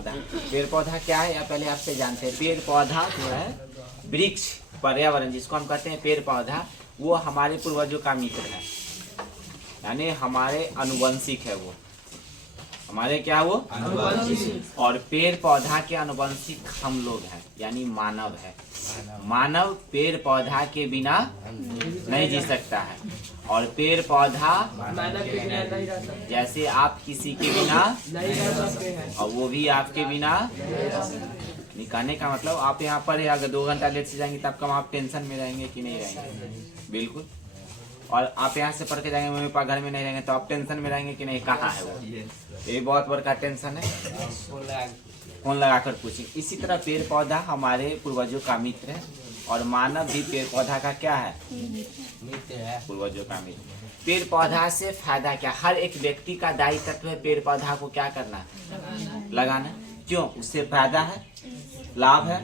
पौधा। पेड़ पौधा क्या है या पहले आपसे जानते हैं। पेड़ पौधा जो है वृक्ष, पर्यावरण जिसको हम कहते हैं पेड़ पौधा, वो हमारे पूर्वजों का मित्र है, यानी हमारे अनुवंशिक है। वो हमारे क्या, वो अनुवंशिक। और पेड़ पौधा के अनुवंशिक हम लोग हैं, यानी मानव है। मानव पेड़ पौधा के बिना नहीं जी सकता है। और पेड़ पौधा जैसे आप किसी के बिना और वो भी आपके बिना। कहने का मतलब आप यहाँ पर अगर 2 घंटा लेट से जाएंगे तब कम आप टेंशन में रहेंगे कि नहीं रहेंगे? बिल्कुल। और आप यहाँ से पढ़ के जाएंगे, मम्मी पापा घर में नहीं रहेंगे तो आप टेंशन में रहेंगे कि नहीं, कहाँ है वो? ये बहुत बड़ा टेंशन है, फोन लगाकर पूछेंगे। इसी तरह पेड़ पौधा हमारे पूर्वजों का मित्र है और मानव भी पेड़ पौधा का क्या है, मित्र है, पूर्वजों का मित्र। पेड़ पौधा से फायदा क्या? हर एक व्यक्ति का दायित्व है पेड़ पौधा को क्या करना, लगाना। क्यों? उससे फायदा है, लाभ है।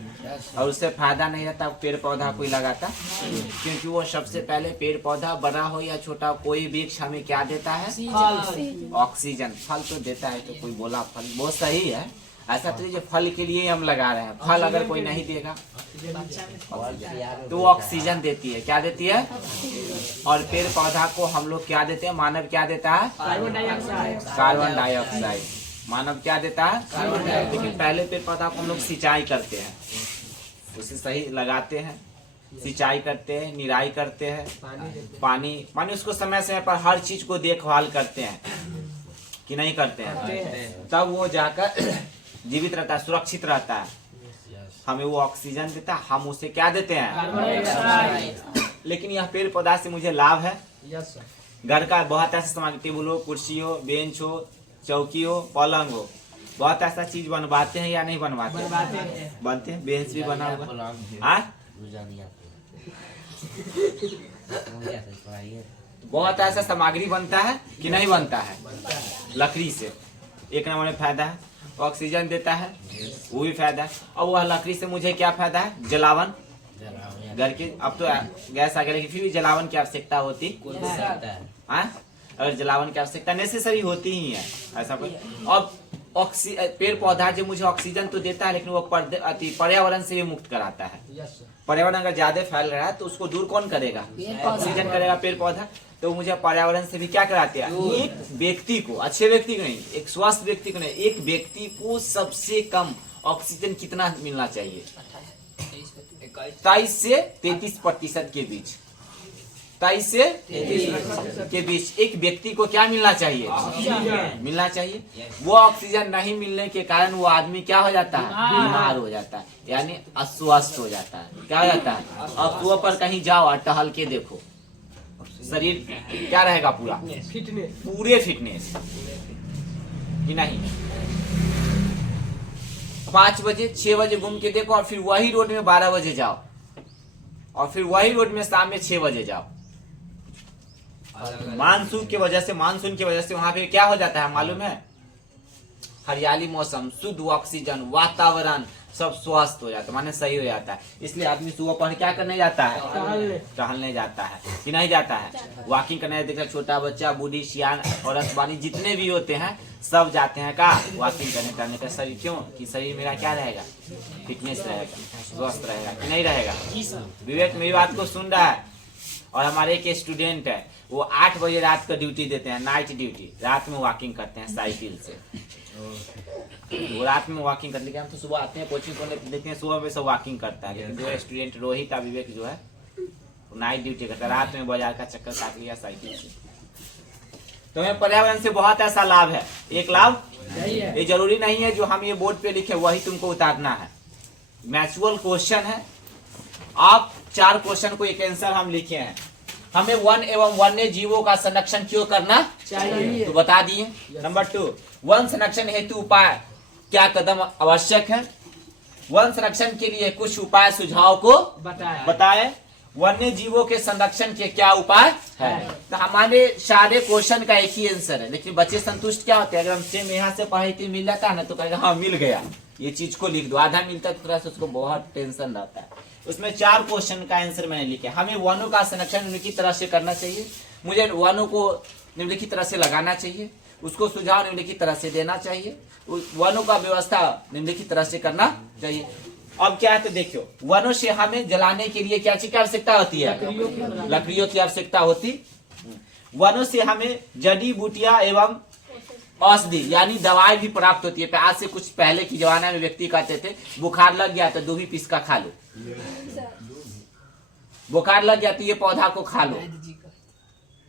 और उससे फायदा नहीं रहता पेड़ पौधा कोई लगाता, क्योंकि वो सबसे पहले पेड़ पौधा बड़ा हो या छोटा, कोई वृक्ष हमें क्या देता है, ऑक्सीजन। फल तो देता है, तो कोई बोला फल बहुत सही है, ऐसा तो जो फल के लिए हम लगा रहे हैं। फल अगर कोई नहीं देगा तो ऑक्सीजन देती है, क्या देती है? और पेड़ पौधा को हम लोग क्या देते हैं, मानव क्या देता है, कार्बन डाइऑक्साइड। मानव क्या देता है, कार्बन डाइऑक्साइड। लेकिन पहले पेड़ पौधा को हम लोग सिंचाई करते हैं, उसे सही लगाते हैं, सिंचाई करते हैं, निराई करते हैं, पानी उसको समय समय पर हर चीज को देखभाल करते हैं कि नहीं करते हैं, तब वो जाकर जीवित रहता है, सुरक्षित रहता है। हमें वो ऑक्सीजन देता है, हम उसे क्या देते हैं। लेकिन यह पेड़ पौधा से मुझे लाभ है। घर का बहुत ऐसा सामान, टेबल हो, कुर्सी हो, बेंच हो, चौकी हो, पलंग हो, बहुत ऐसा चीज बनवाते हैं या नहीं बनवाते हैं? बनते हैं। बेंच भी बना हुआ, बहुत ऐसा सामग्री बनता है कि नहीं बनता है लकड़ी से। एक नंबर में फायदा है, ऑक्सीजन देता है, वो भी फायदा है। और वह लकड़ी से मुझे क्या फायदा है, जलावन। घर के अब तो गैस आ गया, लेकिन फिर भी जलावन की आवश्यकता होती है। अगर जलावन की आवश्यकता नेसेसरी होती ही है, ऐसा कुछ। अब पेड़ पौधा जो मुझे ऑक्सीजन तो देता है, लेकिन वो पर्यावरण से भी मुक्त कराता है। पर्यावरण अगर ज्यादा फैल रहा है तो उसको दूर कौन करेगा, ऑक्सीजन करेगा पेड़ पौधा। तो मुझे पर्यावरण से भी क्या कराते हैं, एक व्यक्ति को, अच्छे व्यक्ति को नहीं, एक स्वस्थ व्यक्ति को नहीं, एक व्यक्ति को सबसे कम ऑक्सीजन कितना मिलना चाहिए, 23 से 33% के बीच। 23 से 33% के बीच एक व्यक्ति को क्या मिलना चाहिए, मिलना चाहिए। वो ऑक्सीजन नहीं मिलने के कारण वो आदमी क्या हो जाता है, बीमार हो जाता है, यानी अस्वस्थ हो जाता है। क्या हो जाता है? अब सुबह पर कहीं जाओ और टहल के देखो, शरीर क्या रहेगा, पूरा पूरे फिटनेस कि नहीं। 5 बजे 6 बजे घूम के देखो और फिर वही रोड में 12 बजे जाओ और फिर वही रोड में शाम में 6 बजे जाओ। मानसून की वजह से वहां पे क्या हो जाता है मालूम है, हरियाली मौसम, शुद्ध ऑक्सीजन, वातावरण सब स्वस्थ हो जाता है, माने सही हो जाता है। इसलिए आदमी सुबह पढ़ क्या करने जाता है, टहलने जाता है कि नहीं जाता है, वॉकिंग करने। देखा छोटा बच्चा, बूढ़ी, सियान, औरत, बानी जितने भी होते हैं सब जाते हैं का वॉकिंग करने, करने का। शरीर क्यों कि शरीर मेरा क्या रहेगा, फिटनेस रहेगा, स्वस्थ रहेगा कि नहीं रहेगा। विवेक मेरी बात को सुन रहा है। और हमारे एक स्टूडेंट है, वो 8 बजे रात का ड्यूटी देते हैं, नाइट ड्यूटी, रात में वॉकिंग करते हैं साइकिल से। वो रात में वॉकिंग करने के हम तो सुबह आते हैं, कोचिंग करने देखते हैं, सुबह में सब वॉकिंग करता है। लेकिन जो स्टूडेंट रोहित और विवेक जो है नाइट ड्यूटी करता है, रात में बाजार का चक्कर काट लिया साइकिल से। तो हमें पर्यावरण से बहुत ऐसा लाभ है। एक लाभ ये जरूरी नहीं है जो हम ये बोर्ड पे लिखे वही तुमको उतारना है, मैचुअल क्वेश्चन है। आप 4 क्वेश्चन को एक आंसर हम लिखे हैं। हमें वन एवं वन्य जीवों का संरक्षण क्यों करना चाहिए, तो बता दिए। नंबर 2, वन संरक्षण हेतु उपाय क्या कदम आवश्यक है। वन संरक्षण के लिए कुछ उपाय सुझाव को बताए। वन्य जीवों के संरक्षण के क्या उपाय है। तो हमारे सारे क्वेश्चन का एक ही आंसर है, लेकिन बच्चे संतुष्ट क्या होते हैं, अगर हम सेम यहाँ से पढ़ाई थी मिल जाता है ना तो कहेगा हाँ मिल गया, ये चीज को लिख दो। आधा मिलता है तो थोड़ा सा उसको बहुत टेंशन रहता है। उसमें 4 क्वेश्चन का आंसर मैंने लिखा। हमें वनों का संरक्षण निम्नलिखित तरह से करना चाहिए, मुझे वनों को निम्नलिखित तरह से लगाना चाहिए, उसको सुझाव निम्नलिखित तरह से देना चाहिए, वनों का व्यवस्था निम्नलिखित तरह से करना चाहिए। अब क्या है तो देखियो, वनों से हमें जलाने के लिए क्या चीज की आवश्यकता होती है? लकड़ियों की आवश्यकता होती। वनों से हमें जड़ी बूटियां एवं औषधि यानी दवाई भी प्राप्त होती है। आज से कुछ पहले की जमाने में व्यक्ति कहते थे बुखार लग गया तो दूबी पीस का खा लो, बुखार लग गया तो ये पौधा को खा लो।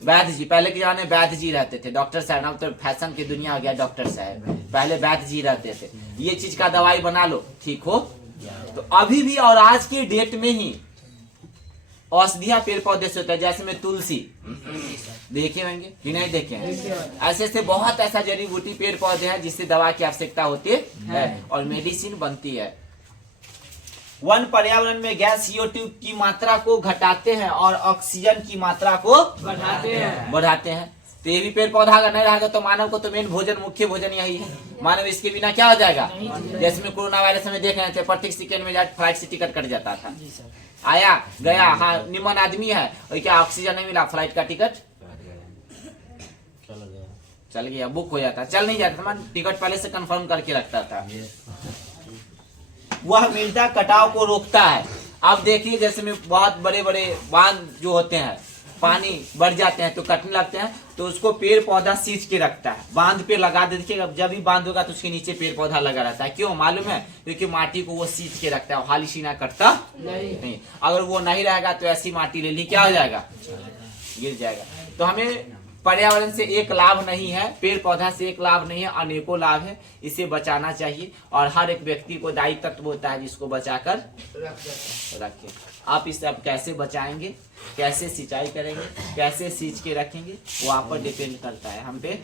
वैद्य जी, पहले के जमाने में वैद्य जी रहते थे, डॉक्टर साहब। अब तो फैशन की दुनिया हो गया डॉक्टर साहब, पहले वैद्य जी रहते थे। ये चीज का दवाई बना लो, ठीक हो। तो अभी भी और आज की डेट में ही औषधियां पेड़ पौधे से होता है, जैसे में तुलसी देखे होंगे कि नहीं देखे हैं? ऐसे ऐसे बहुत ऐसा जड़ी बूटी पेड़ पौधे हैं जिससे दवा की आवश्यकता होती है और मेडिसिन बनती है। वन पर्यावरण में गैस CO2 की मात्रा को घटाते हैं और ऑक्सीजन की मात्रा को बढ़ाते हैं। तो ये भी पेड़ पौधा अगर नहीं रहेगा तो मानव को तो मेन भोजन, मुख्य भोजन यही है। मानव इसके बिना क्या हो जाएगा? जैसे में कोरोना वायरस में देख रहे थे, प्रत्येक सेकेंड में फ्लाइट से टिकट कट जाता था, आया गया, हाँ निमन आदमी है और क्या ऑक्सीजन नहीं मिला, फ्लाइट का टिकट चल गया, बुक हो जाता, चल नहीं जाता, मान टिकट पहले से कंफर्म करके रखता था। वह मृदा कटाव को रोकता है। अब देखिए जैसे में बहुत बड़े बड़े बांध जो होते हैं, पानी बढ़ जाते हैं तो कटने लगते हैं, तो उसको पेड़ पौधा सींच के रखता है, बांध पे लगा दे। देखिए जब भी बांध होगा तो उसके नीचे पेड़ पौधा लगा रहता है, क्यों मालूम है? क्योंकि माटी को वो सींच के रखता है, हाली सीना कटता नहीं। अगर वो नहीं रहेगा तो ऐसी माटी ले ली क्या हो जाएगा? गिर जाएगा। तो हमें पर्यावरण से एक लाभ नहीं है, पेड़ पौधा से एक लाभ नहीं है, अनेकों लाभ है, इसे बचाना चाहिए। और हर एक व्यक्ति को दायी तत्व होता है जिसको बचाकर रखें। आप इसे अब कैसे बचाएंगे, कैसे सिंचाई करेंगे, कैसे सींच के रखेंगे, वो आप पर डिपेंड करता है, हम पे